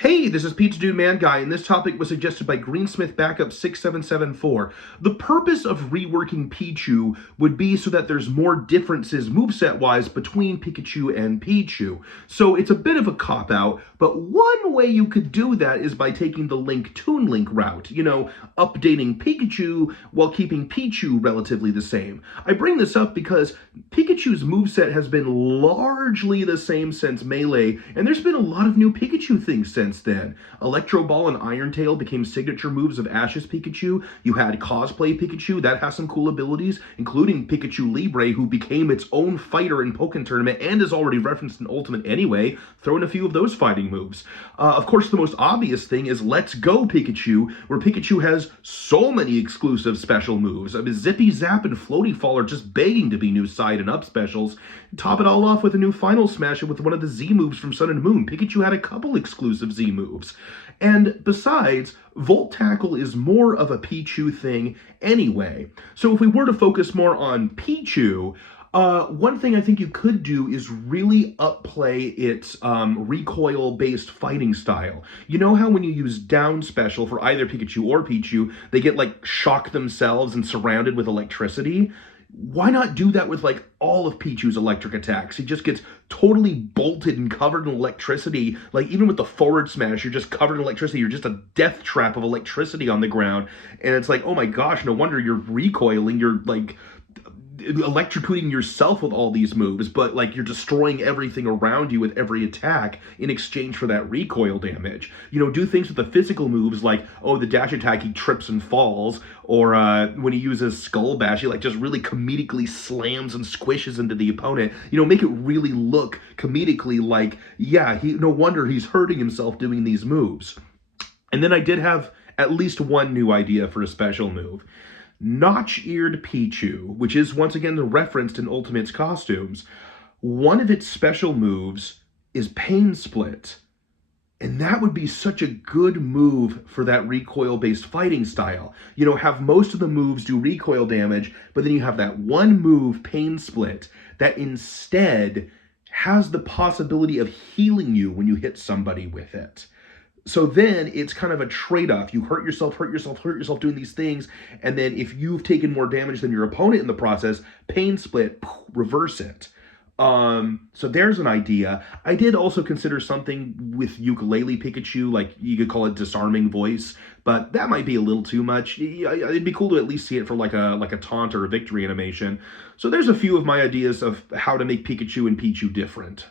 Hey, this is Pichu Man Guy, and this topic was suggested by Greensmith Backup 6774. The purpose of reworking Pichu would be so that there's more differences moveset-wise between Pikachu and Pichu. So it's a bit of a cop-out, but one way you could do that is by taking the Link-Toon Link route. You know, updating Pikachu while keeping Pichu relatively the same. I bring this up because Pikachu's moveset has been largely the same since Melee, and there's been a lot of new Pikachu things since then. Electro Ball and Iron Tail became signature moves of Ash's Pikachu. You had Cosplay Pikachu, that has some cool abilities, including Pikachu Libre, who became its own fighter in Pokken Tournament and is already referenced in Ultimate anyway. Throw in a few of those fighting moves. Of course, the most obvious thing is Let's Go Pikachu, where Pikachu has so many exclusive special moves. I mean, Zippy Zap and Floaty Fall are just begging to be new side and up specials. Top it all off with a new Final Smash with one of the Z moves from Sun and Moon. Pikachu had a couple exclusive Z moves. And besides, Volt Tackle is more of a Pichu thing anyway. So if we were to focus more on Pichu, one thing I think you could do is really upplay its recoil-based fighting style. You know how when you use down special for either Pikachu or Pichu, they get like shocked themselves and surrounded with electricity? Why not do that with like all of Pichu's electric attacks? He just gets totally bolted and covered in electricity. Like even with the forward smash, you're just covered in electricity. You're just a death trap of electricity on the ground. And it's like, oh my gosh, no wonder you're recoiling. You're like electrocuting yourself with all these moves, but like you're destroying everything around you with every attack in exchange for that recoil damage. You know, do things with the physical moves like, oh, the dash attack, he trips and falls, or when he uses Skull Bash, he like just really comedically slams and squishes into the opponent. You know, make it really look comedically like, yeah, no wonder he's hurting himself doing these moves. And then I did have at least one new idea for a special move. Notch-eared Pichu, which is once again referenced in Ultimate's costumes, one of its special moves is Pain Split. And that would be such a good move for that recoil-based fighting style. You know, have most of the moves do recoil damage, but then you have that one move, Pain Split, that instead has the possibility of healing you when you hit somebody with it. So then it's kind of a trade-off. You hurt yourself doing these things, and then if you've taken more damage than your opponent in the process, Pain Split, reverse it. So there's an idea. I did also consider something with Ukulele Pikachu, like you could call it Disarming Voice, but that might be a little too much. It'd be cool to at least see it for like a taunt or a victory animation. So there's a few of my ideas of how to make Pikachu and Pichu different.